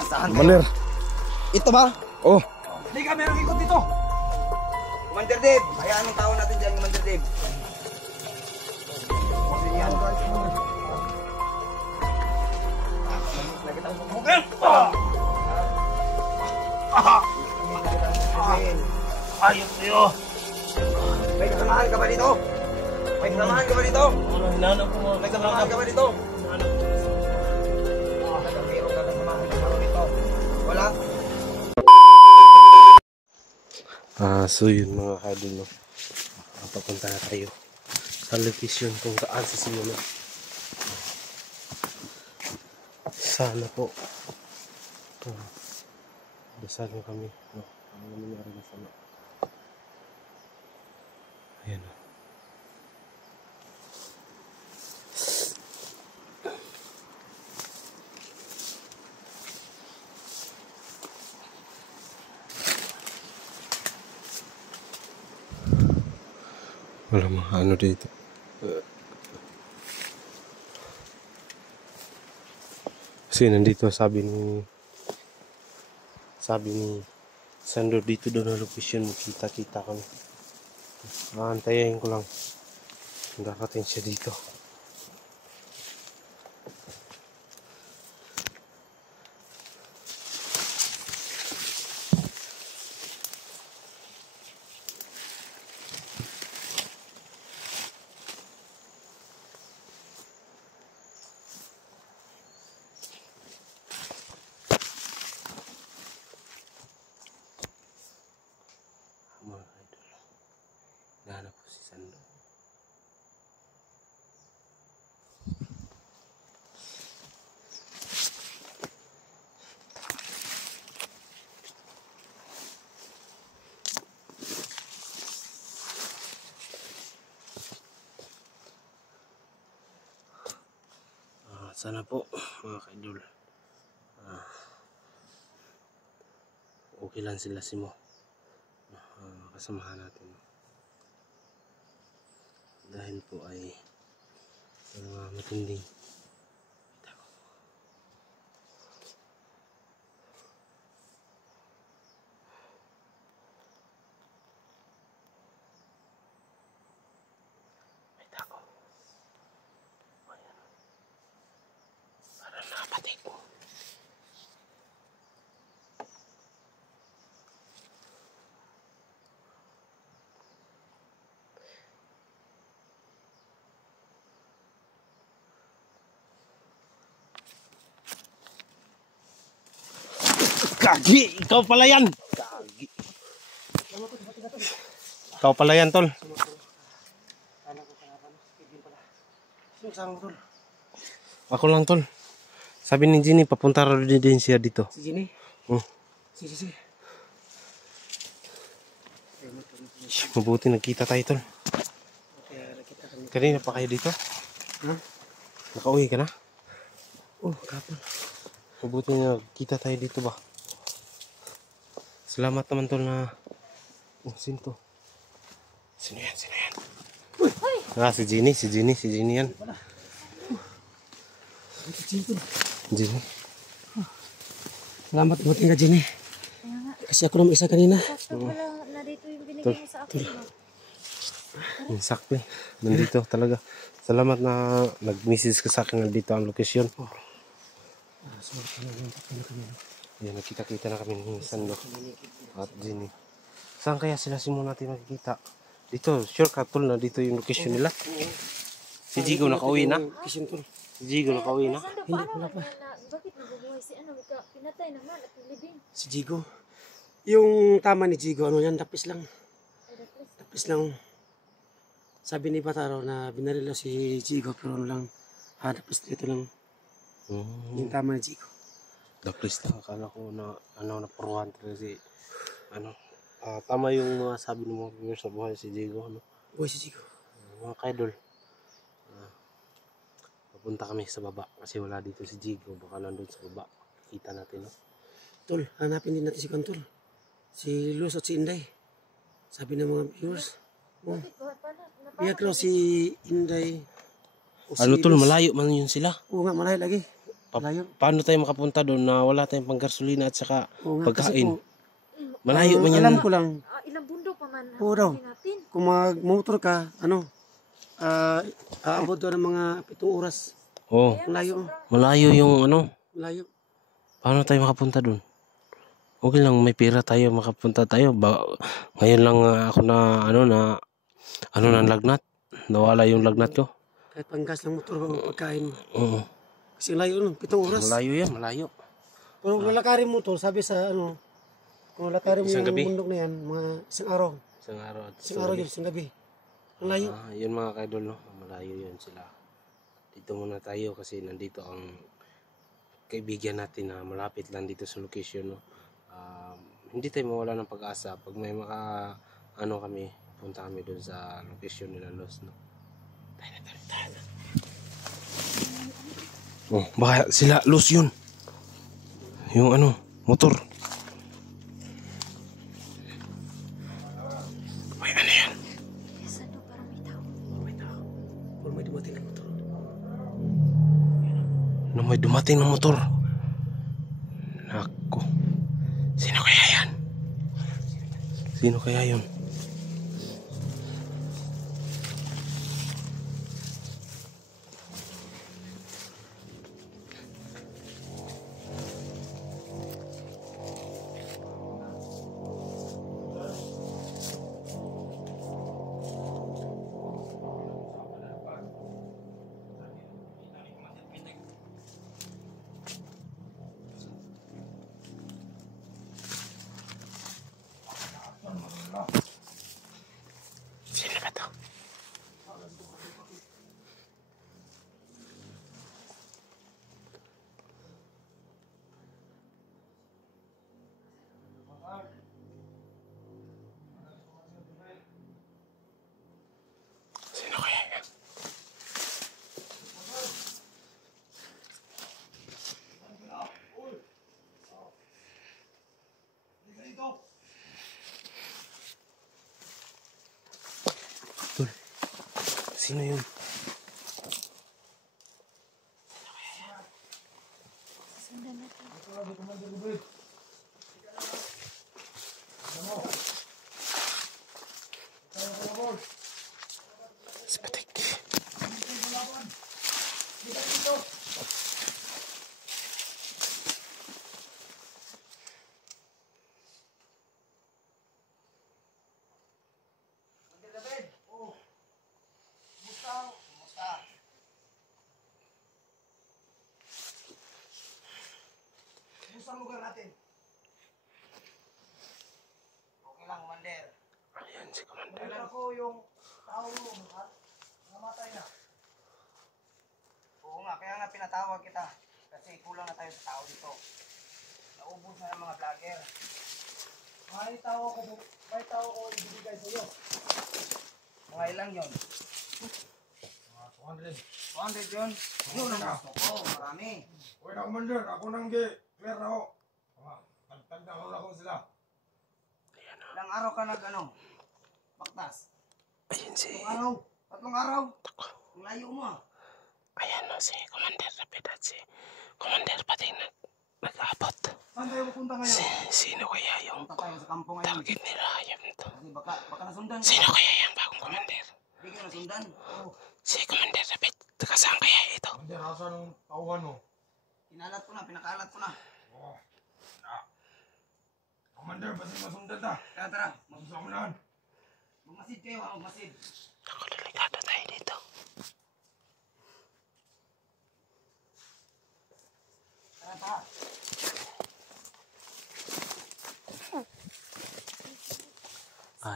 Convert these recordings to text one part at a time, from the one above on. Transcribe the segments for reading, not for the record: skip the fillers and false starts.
Maasahan Baler. Ito ba? Oh. Hindi ka, merong ikot dito. Commander Dave, hayaan ang tao natin dyan, Commander Dave. Yan. Ayun kayo. May kasamahan ka ba dito? May kasamahan ka ba dito? Hinanap ko mga May kasamahan ka ba dito? Hinanap ko. Meron ka kasamahan ka ba dito? Wala? So yun mga kadol, no? Papunta na tayo sa location kung saan sa simula. Sana po dasal nyo kami, no? Ang nangyari na sana. Ayan, no? Wala mga ano dito. Kasi nandito sabi ni Sandro, dito doon na location mo, kita kami. Aantayin ko lang darating siya dito. Mga idol, nahanap ko si Sandro. Sana po mga idol, okay lang sila si Mo. Kasamahan natin dahil po ay matinding may tako. Ayan, parang nakapatay ko. Gagi! Ikaw pala yan! Gagi! Ikaw pala yan, tol. Ako lang, tol. Sabi ni Jenny, papunta rin din siya dito. Si Jenny? Si. Mabuti nagkita tayo, tol. Kanina pa kayo dito? Nakauwi ka na? Kapal. Mabuti na kita tayo dito ba? Salamat naman, tol, na... sino to? Sino yan? Si Jenny yan. Jenny. Salamat, buti ka, Jenny. Kasi ako naman isa kanina. Sakto pala na dito yung binigay mo sa akin. Sakto eh. Nandito talaga. Salamat na nag-message ka sa akin, nandito ang location. Yan, nakita-kita na kami ni Sandro at Jenny. Saan kaya sila simula natin makikita? Dito, sure ka, tol, na dito yung location nila. Si Jigo nakauwi na? Si Jigo nakauwi na? Hindi, wala pa. Bakit nabubuhay si ano? Pinatay naman at nilibing. Si Jigo. Yung tama ni Jigo, ano yan, tapis lang. Tapis lang. Sabi ni Pataro na binarilo si Jigo, pero ano lang, tapis dito lang. Yung tama ni Jigo. Daplis na, akala ko na, napuruhan talaga si, tama yung mga sabi ng mga viewers sa buhay si Jigo, Buhay si Jigo. Mga kaidol, papunta kami sa baba, kasi wala dito si Jigo, baka nandun sa baba, kita natin, no? Tol, hanapin din natin si Kantol. Si Luz at si Inday. Sabi ng mga viewers. Iyak raw si Inday. Ano, tol, malayo man yun sila? Oo nga, malayo lagi. Layo. Paano tayo makapunta doon na wala tayong panggasolina at saka Oo nga, kasi pagkain? po, Malayo man yan. alam ko lang, Ilang bundok pa man Oo daw. hanapin natin. kung mag-motor ka, aabot doon ng mga 7 oras. Oh, Malayo, malayo yung ano. malayo. Paano tayo makapunta doon? Okay lang, may pera tayo, makapunta tayo. Ngayon lang ako na na lagnat. Nawala yung lagnat ko. Kahit panggas ng motor o pagkain. Oo. Kasi layo nun, 7 oras. Malayo yan, malayo. Pero kung lalakarin mo to, sabi sa kung lalakarin mo Isang yung gabi? bundok na yan, mga isang araw. Isang araw at Isang araw yun, isang gabi. Ang layo. yun mga kaidol, no? Malayo yun sila. Dito muna tayo kasi nandito ang kaibigan natin na malapit lang dito sa location, no? Hindi tayo mawala ng pag-asa pag may kami, punta kami doon sa location nila Los, no? Tayo. Oh, baka sila Los yun. Yung motor. Ay, ano yan? Saan daw parang may tao? May tao. Kung may dumating ng motor. Na may dumating ng motor. Nako. Sino kaya yan? Sino kaya yun? Sino ba to? Sino kaya yan? Tol, sino yun? Sundan natin. Si Patik. Kumusta ang lugar natin? Okay lang, Commander. Ayan si Commander. Kailan ko yung tao mo, namatay na. Oo nga, kaya nga pinatawag kita. Kasi kulang na tayo sa tao dito. Naubos na ng mga vlogger. May tao ko ibibigay sa iyo. Mga ilang yun? 200. 200 yun? Yun ang gusto ko, marami. Uy na Commander, ako nang clear na ako. Tagtag na ako sila. Ilang araw ka baktas? Ayan si... Tatlong araw. Ang layo mo ah. Ayan si Commander Rapid at si Commander Pating nag-abot. Saan tayo pupunta ngayon? Sino kaya yung Punta tayo sa kampo ngayon. target nila? Ayan to. Kasi baka nasundan. Sino kaya yung bagong Commander? Hindi ka nasundan. Oo. Si Commander Rapid. Saan kaya ito? Commander, asan ang tauhan mo? Kinalat ko na, pinakalat ko na. Oh. Commander, basta masundan ta. Tara. Magsamulan. Magmasid kayo ha, magmasid. Ako, delikado tayo dito. Tara.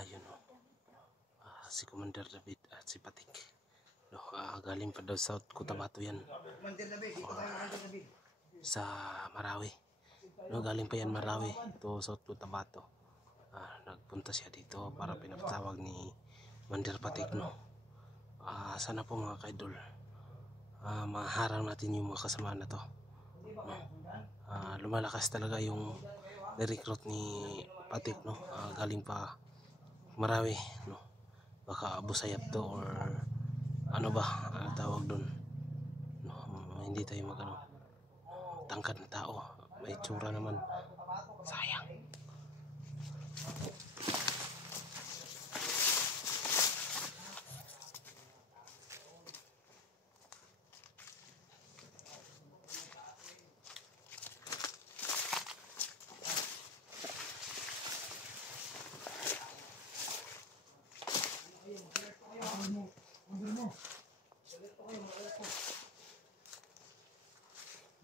Yun o. Si Commander David at si Patik. No, galing pa daw sa Cotabato yan. Commander David, dito tayo Commander David. Sa Marawi. No, galing pa yan Marawi to South Cotabato. Nagpunta siya dito para pinapatawag ni Commander Patik, no. Sana po mga kaidol, maharang natin yung mga kasama na to, no. Lumalakas talaga yung ni-recruit ni Patik, no. Galing pa Marawi, no. Baka Busayap to or ano ba ang tawag doon, no. Hindi tayo Tangkad na tao. May tsura naman. Sayang.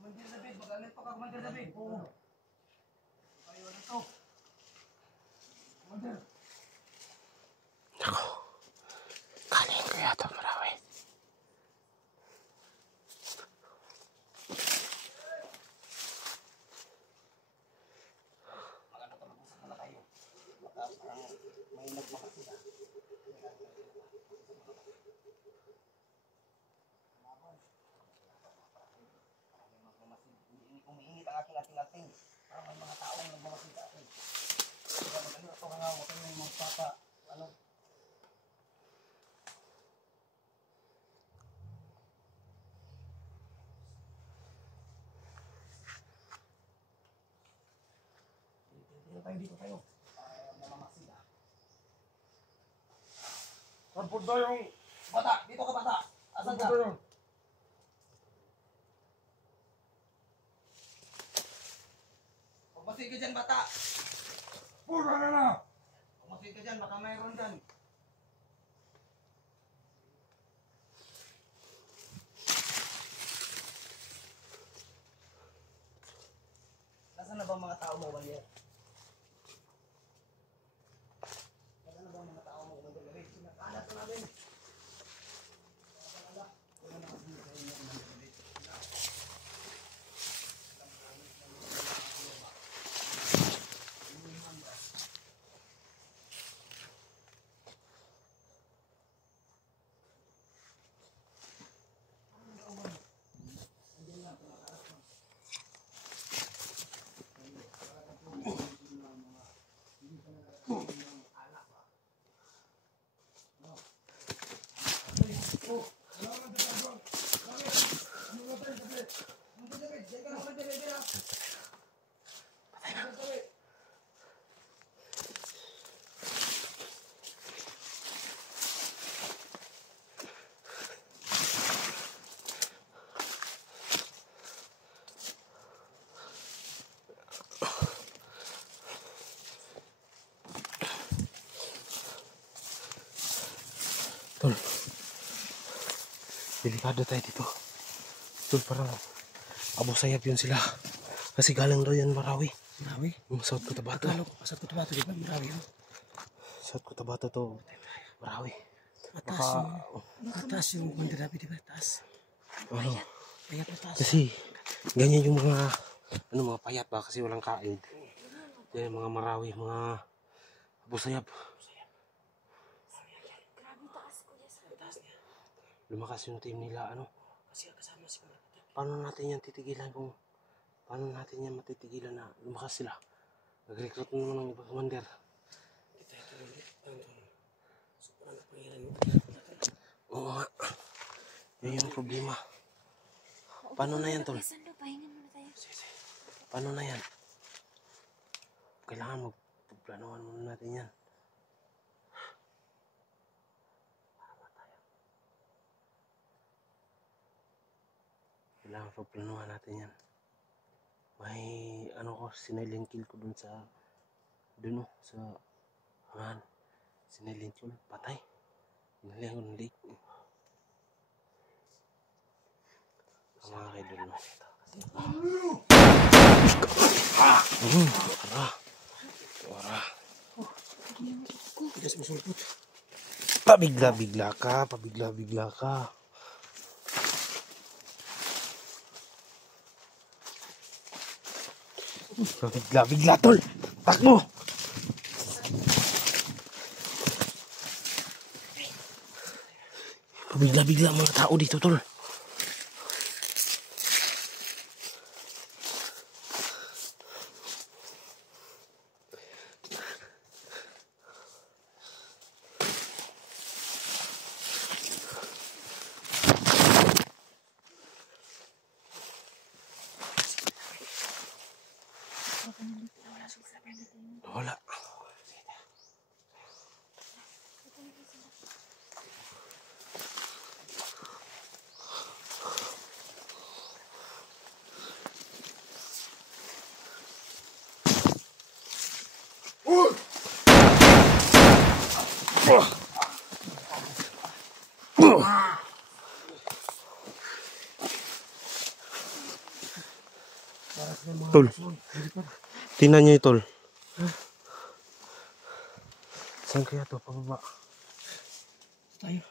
Commander David, mag-alert pa ka, Commander David. Oo. Kayo na to. Commander. Ako. Kanin ko yata marami. Maganda pa mag-usap na kayo. Baka parang may nagmakas sila. Umiinit ang aking ating-ating. Parang may mga taong nagmamasid sa akin. Kaya mag-alert pa ka nga, huwag kayo yung magpapa. Ano? Dito tayo. Namamasid ah. Saan punta yung... Bata! Dito ka bata! Asan Saan ka? punta yun? Pagmasig ka dyan bata! Pura na na! Pagmasig ka dyan, baka mayroon dyan. Nasaan na ba ang mga tao mo, Walier? Nasaan na ba ang mga tao mo, Walier? Sinakalat na namin. Tol. Delikado tayo dito. Tol, parang Abu Sayyaf yun sila. Kasi galang daw yan Marawi. Marawi? Yung South Cotabato. Akala ko, South Cotabato, di ba? Marawi yun. South Cotabato to Marawi. Mataas yung Commander David, di ba? Taas. Ano? Payat na taas. Kasi ganyan yung mga mga payat ba kasi walang kain. Yan yung mga Marawi, mga Abu Sayyaf. Grabe taas ko dyan sa taas niya. Lumakas yung team nila ano. Kasi kasama si Commander. Paano natin yan titigilan kung paano natin yan matitigilan na lumakas sila? Nag-recruit na naman ng ibang commander. Kita ito ulit. Sobrang napangiran mo. Oo nga. Yun yung problema. Paano na yan, Tol? Sando, pahingan muna tayo. Paano na yan? Kailangan magplanuhan muna natin yan. Kailangan pagplanuhan natin yan. May ano ko, sinilent kill ko dun sa sa hangan. Sinilent kill, patay. Hinalihan ko ng lake. Ang mga kaidol no. Wara. Tigas mo sulpot. Pabigla-bigla ka. Pabigla-bigla, Tol. Takbo. Pabigla-bigla mga tao dito, Tol. Wala. Tol. Tingnan niyo ito. Saan kaya to pababa? Tayo.